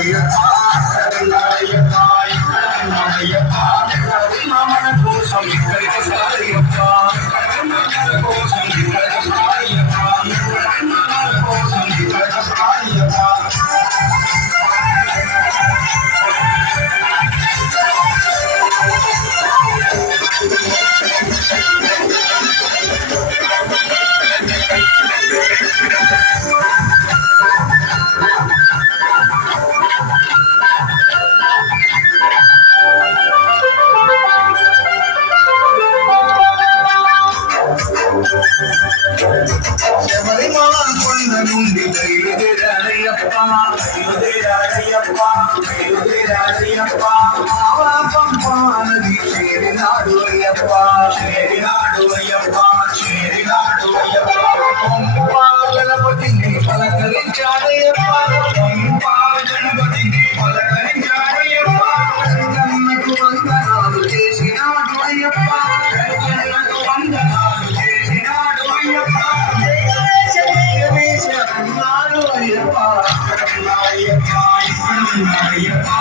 Canadians. கொண்ட நுண்டி தைரியப்பா தைரியப்பா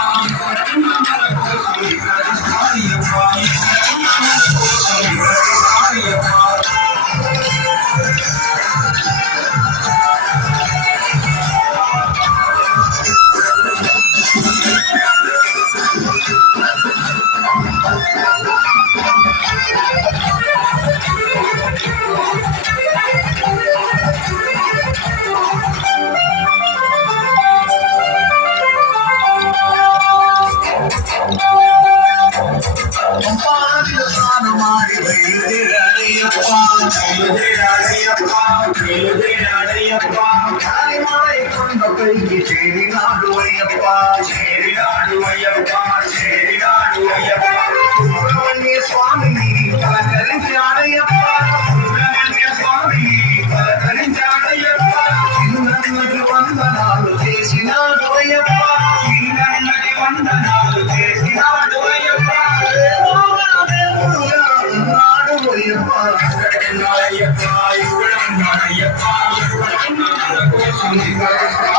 Oh, చేరినాడు Ayyappa చేరినాడు Ayyappa చేరినాడు Ayyappa Subrahmanya స్వామిని పలకరించాడయ్యప్ప సుబ్రహ్మణ్య స్వామిని పలకరించాడయ్యప్ప చిన్నన్నకి వందనాలు చేసినాడు అయ్యప్ప చిన్నన్నకి వందనాలు చేసినాడు అయ్యప్ప దేవుడుగా ఉన్నాడు అయ్యప్ప అయ్యప్ప ఇక్కడ ఉన్నాడయ్యప్ప ఇక్కడ ఉన్న మన కోసం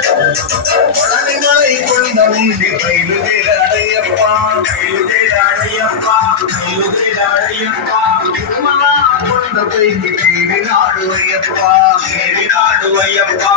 மனநிலை கொண்ட உண்டி கையுதில் அடையப்பா கையுதில் அடையப்பா கையுதில் அடையப்பா திருமணா கொண்ட கைக்கு கேடி நாடு வையப்பா கேடி நாடு வையப்பா